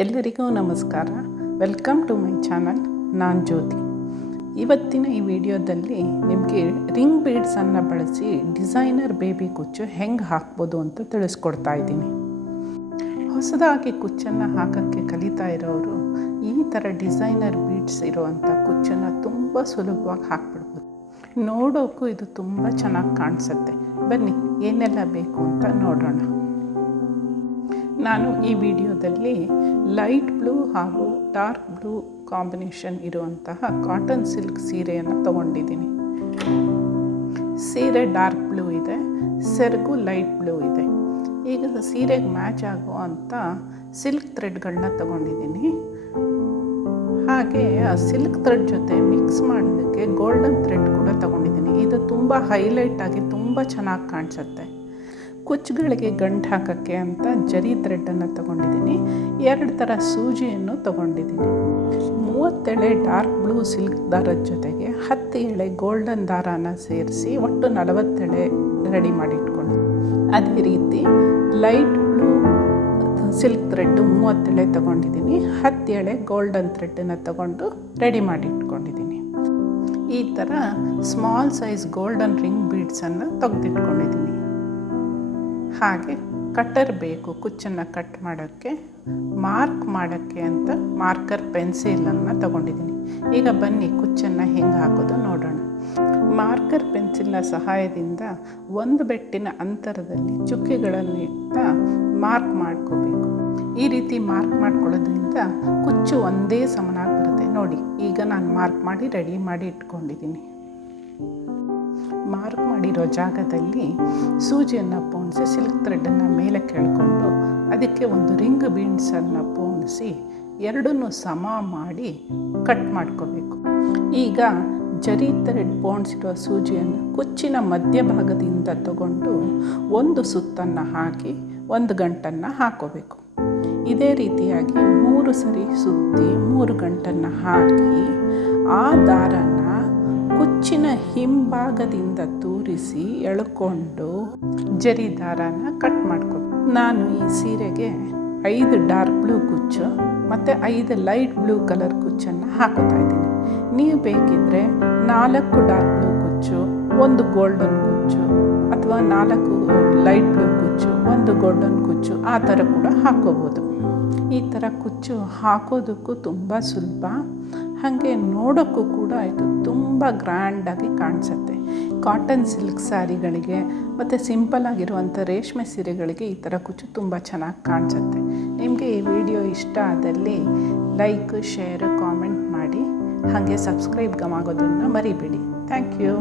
ಎಲ್ಲರಿಗೂ ನಮಸ್ಕಾರ. Welcome to my channel. ನಾನು ಜ್ಯೋತಿ. ಇವತ್ತಿನ ಈ ವಿಡಿಯೋದಲ್ಲಿ ನಿಮಗೆ ರಿಂಗ್ ಬೀಡ್ಸನ್ನು ಬಳಸಿ ಡಿಸೈನರ್ ಬೇಬಿ ಕುಚ್ಚು ಹೆಂಗೆ ಹಾಕ್ಬೋದು ಅಂತ ತಿಳಿಸ್ಕೊಡ್ತಾ ಇದ್ದೀನಿ. ಹೊಸದಾಗಿ ಕುಚ್ಚನ್ನು ಹಾಕೋಕ್ಕೆ ಕಲಿತಾ ಇರೋರು ಈ ಥರ ಡಿಸೈನರ್ ಬೀಡ್ಸ್ ಇರೋವಂಥ ಕುಚ್ಚನ್ನು ತುಂಬ ಸುಲಭವಾಗಿ ಹಾಕ್ಬಿಡ್ಬೋದು. ನೋಡೋಕ್ಕೂ ಇದು ತುಂಬ ಚೆನ್ನಾಗಿ ಕಾಣಿಸುತ್ತೆ. ಬನ್ನಿ ಏನೆಲ್ಲ ಬೇಕು ಅಂತ ನೋಡೋಣ. ನಾನು ಈ ವಿಡಿಯೋದಲ್ಲಿ ಲೈಟ್ ಬ್ಲೂ ಹಾಗೂ ಡಾರ್ಕ್ ಬ್ಲೂ ಕಾಂಬಿನೇಷನ್ ಇರುವಂತಹ ಕಾಟನ್ ಸಿಲ್ಕ್ ಸೀರೆಯನ್ನು ತಗೊಂಡಿದ್ದೀನಿ. ಸೀರೆ ಡಾರ್ಕ್ ಬ್ಲೂ ಇದೆ, ಸೆರಗು ಲೈಟ್ ಬ್ಲೂ ಇದೆ. ಈಗ ಸೀರೆಗೆ ಮ್ಯಾಚ್ ಆಗುವಂಥ ಸಿಲ್ಕ್ ಥ್ರೆಡ್ಗಳನ್ನ ತಗೊಂಡಿದ್ದೀನಿ. ಹಾಗೆ ಆ ಸಿಲ್ಕ್ ಥ್ರೆಡ್ ಜೊತೆ ಮಿಕ್ಸ್ ಮಾಡೋದಕ್ಕೆ ಗೋಲ್ಡನ್ ಥ್ರೆಡ್ ಕೂಡ ತಗೊಂಡಿದ್ದೀನಿ. ಇದು ತುಂಬ ಹೈಲೈಟ್ ಆಗಿ ತುಂಬ ಚೆನ್ನಾಗಿ ಕಾಣಿಸುತ್ತೆ. ಕುಚ್ಚುಗಳಿಗೆ ಗಂಟು ಹಾಕೋಕ್ಕೆ ಅಂತ ಜರಿ ಥ್ರೆಡ್ಡನ್ನು ತಗೊಂಡಿದ್ದೀನಿ. 2 ಥರ ಸೂಜಿಯನ್ನು ತಗೊಂಡಿದ್ದೀನಿ. 30 ಎಳೆ ಡಾರ್ಕ್ ಬ್ಲೂ ಸಿಲ್ಕ್ ದಾರದ ಜೊತೆಗೆ 10 ಎಳೆ ಗೋಲ್ಡನ್ ದಾರಾನ ಸೇರಿಸಿ ಒಟ್ಟು 40 ಎಳೆ ರೆಡಿ ಮಾಡಿ ಇಟ್ಕೊಂಡು, ಅದೇ ರೀತಿ ಲೈಟ್ ಬ್ಲೂ ಸಿಲ್ಕ್ ಥ್ರೆಡ್ಡು 30 ಎಳೆ ತಗೊಂಡಿದ್ದೀನಿ. 10 ಎಳೆ ಗೋಲ್ಡನ್ ಥ್ರೆಡ್ಡನ್ನು ತಗೊಂಡು ರೆಡಿ ಮಾಡಿ ಇಟ್ಕೊಂಡಿದ್ದೀನಿ. ಈ ಥರ ಸ್ಮಾಲ್ ಸೈಜ್ ಗೋಲ್ಡನ್ ರಿಂಗ್ ಬೀಡ್ಸನ್ನು ತೆಗೆದಿಟ್ಕೊಂಡಿದ್ದೀನಿ. ಹಾಗೆ ಕಟ್ಟರ್ ಬೇಕು ಕುಚ್ಚನ್ನು ಕಟ್ ಮಾಡೋಕ್ಕೆ. ಮಾರ್ಕ್ ಮಾಡೋಕ್ಕೆ ಅಂತ ಮಾರ್ಕರ್ ಪೆನ್ಸಿಲನ್ನು ತಗೊಂಡಿದ್ದೀನಿ. ಈಗ ಬನ್ನಿ ಕುಚ್ಚನ್ನು ಹೆಂಗೆ ಹಾಕೋದು ನೋಡೋಣ. ಮಾರ್ಕರ್ ಪೆನ್ಸಿಲ್ನ ಸಹಾಯದಿಂದ ಒಂದು ಬೆಟ್ಟಿನ ಅಂತರದಲ್ಲಿ ಚುಕ್ಕೆಗಳನ್ನು ಇಡ್ತಾ ಮಾರ್ಕ್ ಮಾಡ್ಕೋಬೇಕು. ಈ ರೀತಿ ಮಾರ್ಕ್ ಮಾಡ್ಕೊಳ್ಳೋದ್ರಿಂದ ಕುಚ್ಚು ಒಂದೇ ಸಮನಾಗಿ ಬರುತ್ತೆ. ನೋಡಿ, ಈಗ ನಾನು ಮಾರ್ಕ್ ಮಾಡಿ ರೆಡಿ ಮಾಡಿ ಇಟ್ಕೊಂಡಿದ್ದೀನಿ. ಮಾರ್ಕ್ ಮಾಡಿರೋ ಜಾಗದಲ್ಲಿ ಸೂಜಿಯನ್ನು ಪೋಣಿಸಿ ಸಿಲ್ಕ್ ಥ್ರೆಡ್ಡನ್ನು ಮೇಲೆ ಕೆಳ್ಕೊಂಡು ಅದಕ್ಕೆ ಒಂದು ರಿಂಗ್ ಬೀಡ್ಸನ್ನು ಪೋಣಿಸಿ ಎರಡನ್ನೂ ಸಮ ಮಾಡಿ ಕಟ್ ಮಾಡ್ಕೋಬೇಕು. ಈಗ ಜರಿ ಥ್ರೆಡ್ ಪೋಣಿಸಿರೋ ಸೂಜಿಯನ್ನು ಕುಚ್ಚಿನ ಮಧ್ಯಭಾಗದಿಂದ ತಗೊಂಡು ಒಂದು ಸುತ್ತನ್ನು ಹಾಕಿ ಒಂದು ಗಂಟನ್ನು ಹಾಕೋಬೇಕು. ಇದೇ ರೀತಿಯಾಗಿ 3 ಸರಿ ಸುತ್ತಿ 3 ಗಂಟನ್ನು ಹಾಕಿ ಆ ದಾರನ ಕುಚ್ಚಿನ ಹಿಂಭಾಗದಿಂದ ತೂರಿಸಿ ಎಳ್ಕೊಂಡು ಜರಿ ದಾರಾನ ಕಟ್ ಮಾಡ್ಕೊ. ನಾನು ಈ ಸೀರೆಗೆ 5 ಡಾರ್ಕ್ ಬ್ಲೂ ಕುಚ್ಚು ಮತ್ತು 5 ಲೈಟ್ ಬ್ಲೂ ಕಲರ್ ಕುಚ್ಚನ್ನು ಹಾಕೋತಾ ಇದ್ದೀನಿ. ನೀವು ಬೇಕಿದ್ದರೆ 4 ಡಾರ್ಕ್ ಬ್ಲೂ ಕುಚ್ಚು, 1 ಗೋಲ್ಡನ್ ಕುಚ್ಚು, ಅಥವಾ 4 ಲೈಟ್ ಬ್ಲೂ ಕುಚ್ಚು, 1 ಗೋಲ್ಡನ್ ಕುಚ್ಚು, ಆ ಥರ ಕೂಡ ಹಾಕೋಬೋದು. ಈ ಥರ ಕುಚ್ಚು ಹಾಕೋದಕ್ಕೂ ತುಂಬ ಸುಲಭ, ಹಾಗೆ ನೋಡೋಕ್ಕೂ ಕೂಡ ಇದು ತುಂಬ ಗ್ರ್ಯಾಂಡಾಗಿ ಕಾಣಿಸುತ್ತೆ. ಕಾಟನ್ ಸಿಲ್ಕ್ ಸ್ಯಾರಿಗಳಿಗೆ ಮತ್ತು ಸಿಂಪಲ್ ಆಗಿರುವಂಥ ರೇಷ್ಮೆ ಸೀರೆಗಳಿಗೆ ಈ ಥರ ಕುಚ್ಚು ತುಂಬ ಚೆನ್ನಾಗಿ ಕಾಣಿಸುತ್ತೆ. ನಿಮಗೆ ಈ ವಿಡಿಯೋ ಇಷ್ಟ ಆದಲ್ಲಿ ಲೈಕ್, ಶೇರ್, ಕಾಮೆಂಟ್ ಮಾಡಿ. ಹಾಗೆ ಸಬ್ಸ್ಕ್ರೈಬ್ ಆಗೋದನ್ನು ಮರಿಬೇಡಿ. Thank you.